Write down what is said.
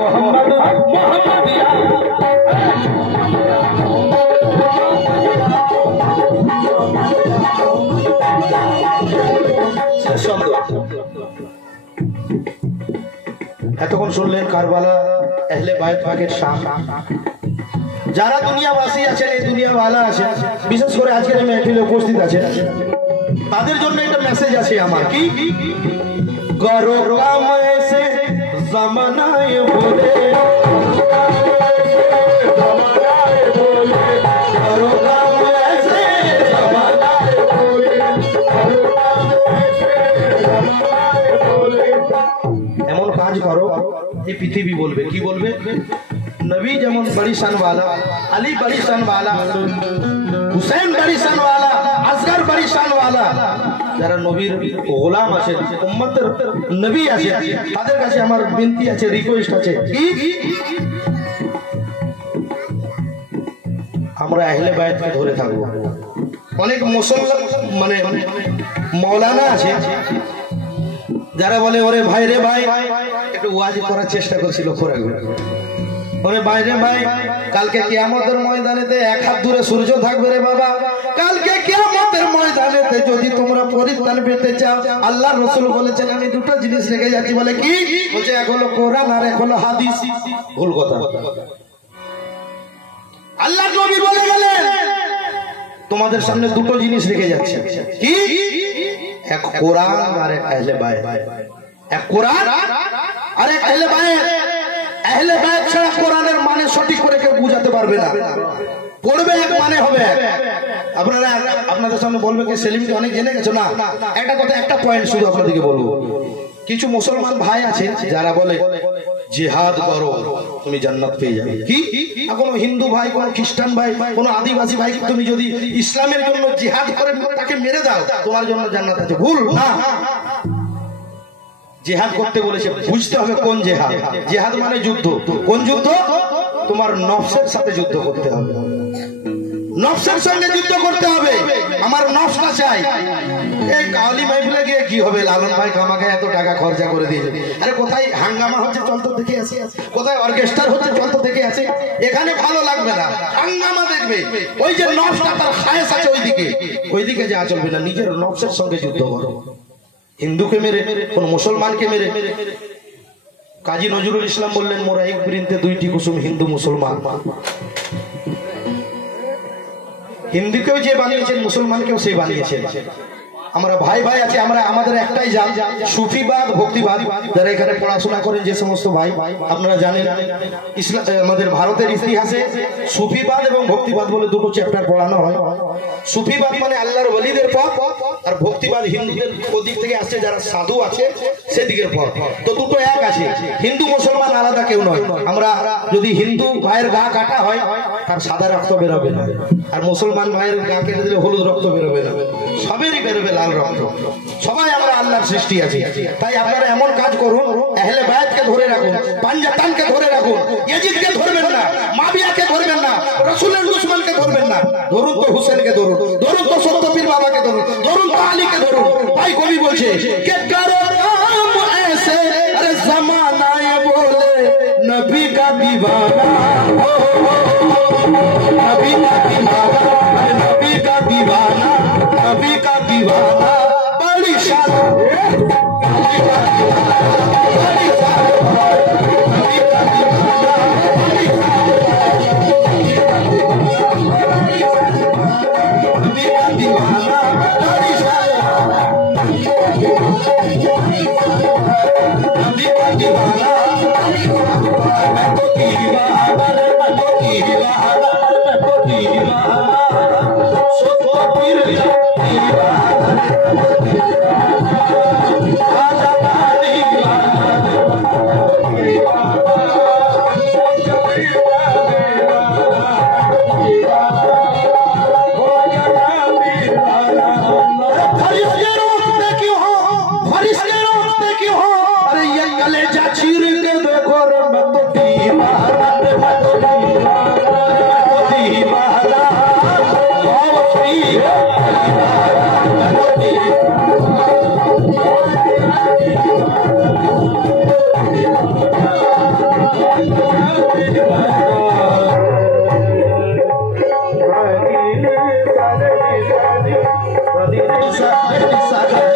मोहम्मद मोहम्मदिया এতক্ষণ শুনলেন কারবালা আহলে বাইত পাকের শান। যারা দুনিয়াবাসী আছেন, এই দুনিয়াওয়ালা আছে, বিশেষ করে আজকের মেহফিলে উপস্থিত আছে, তাদের জন্য একটা মেসেজ আছে আমার। কি করো কাম এসে জামানায় বলে, করো কাম এসে জামানায় বলে, এমন কাজ করো এই পৃথিবী বলবে। কি বলবে? नबी যেমন बड़ी शान वाला, अली बड़ी शान वाला, हुसैन बड़ी शान वाला, असगर बड़ी शान वाला, যারা নবীর গোলাম আছে, উম্মতের নবী আছে, তাদের কাছে আমার বিনতি আছে, রিকোয়েস্ট আছে, কি আমরা আহলে বায়াতকে ধরে থাকবো। অনেক মুসলমান মানে মৌলানা আছে যারা বলে ওরে ভাই রে ভাই, একটু ওয়াজ করার চেষ্টা করছিল খোরাগুলো, ওরে ভাই রে ভাই, কালকে কিয়ামতের ময়দানেতে এক হাত দূরে সূর্য থাকবে রে বাবা। কালকে কিয়ামতের ময়দানেতে যদি তোমরা পরিত্রাণ পেতে চাও, আল্লাহর রাসূল বলেছেন আমি দুটো জিনিস রেখে যাচ্ছি। বলে কি? বলছে এক হলো কোরআন আর এক হলো হাদিস। ভুল কথা। আল্লাহর নবী বলে গেলেন তোমাদের সামনে দুটো জিনিস রেখে যাচ্ছে। কি? এক কোরআন আর এক আহলে বায়াত। এক কোরআন আর এক আহলে বায়াত। আহলে বায়াত ছাড়া কোরআনের মানে সঠিক করে কেউ বুঝাতে পারবে না। পড়বে এক মানে হবে। আপনারা আপনাদের সামনে বলবে কি সেলিমকে অনেক জেনে গেছো না? একটা কথা, একটা পয়েন্ট শুধু আপনাদেরকে বলবো। কিছু মুসলমান ভাই আছে যারা বলে জিহাদ করো তুমি জান্নাত পেয়ে যাবে। কি? কোনো হিন্দু ভাই, কোনো খ্রিস্টান ভাই, কোনো আদিবাসী ভাই তুমি যদি ইসলামের জন্য জিহাদ করে তাকে মেরে দাও তোমার জন্য জান্নাত আছে। ভুল না। জিহাদ করতে বলেছে, বুঝতে হবে কোন জিহাদ। জিহাদ মানে যুদ্ধ। কোন যুদ্ধ? তোমার নফসের সাথে যুদ্ধ করতে হবে, নফসের সঙ্গে যুদ্ধ করতে হবে। আমার নফসটা চাই। এই কাওয়ালি মাহফিলে গিয়ে কি হবে? লালন ভাই আমাকে এত টাকা খরচা করে দিয়েছে। আরে কোথায় হাঙ্গামা হচ্ছে চল তো দেখে আসি, কোথায় অর্কেস্ট্রা হচ্ছে চল তো দেখে আসি। এখানে ভালো লাগবে না, হাঙ্গামা দেখবে। ওই যে নফসটা তার খায়েশ আছে ওইদিকে যা চলবে না। নিজের নফসের সঙ্গে যুদ্ধ করো। হিন্দুকে মেরে, কোন মুসলমানকে মেরে। কাজী নজরুল ইসলাম বললেন মোরা এক বৃন্তে দুইটি কুসুম, হিন্দু মুসলমান। হিন্দুকেও যে বানিয়েছেন মুসলমানকেও সেই বানিয়েছেন। আমরা ভাই ভাই আছে, আমরা আমাদের একটাই জাত, সুফিবাদ ভক্তিবাদ। যারা এখানে পড়াশোনা করেন যে সমস্ত ভাই, আপনারা জানেন ইসলাম আমাদের ভারতের ইতিহাসে সুফিবাদ এবং ভক্তিবাদ বলে দুটো চ্যাপ্টার পড়ানো হয়। সুফিবাদ মানে আল্লাহর ওলিদের পথ, আর ভক্তিবাদ হিন্দুদের ওদিক থেকে আসছে, যারা সাধু আছে সেদিকের পথ। তো দুটো এক আছে, হিন্দু মুসলমান আলাদা কেউ নয়। আমরা যদি হিন্দু ভাইয়ের গা কাটা হয় তার সাদা রক্ত বেরোবে না, আর মুসলমান ভাইয়ের গা কেটে দিলে হলুদ রক্ত বেরোবে না, সবেরই বেরোবে লাল রক্ত। সবাই আমরা আল্লাহর সৃষ্টি আছি। তাই আপনারা এমন কাজ করুন, আহলে বায়াতকে ধরে রাখুন, পাঞ্জাতানকে ধরে রাখুন, ইয়াজিদকে ধরবেন না, মাবিয়াকে ধরবেন না, রাসূলের দুশমনকে ধরবেন না। ধরুন তো হুসেনকে ধরুন, ধরুন তো সত্যপীর বাবাকে ধরুন, ধরুন তো আলীকে ধরুন। ভাই কবি বলছে কে কারো কাম ऐसे अरे जमानाए बोले नबी का दीवाना, नबी का दीवाना, नबी का दीवाना, नबी का दीवाना, बड़ी शान, नबी का दीवाना, बड़ी शान, नबी का दीवाना, बड़ी शान, नबी का दीवाना, बड़ी शान, नबी का दीवाना, मैं तो दीवाना, मैं तो दीवाना, मैं तो दीवाना, सो पीर दीवाना, आजा সাগর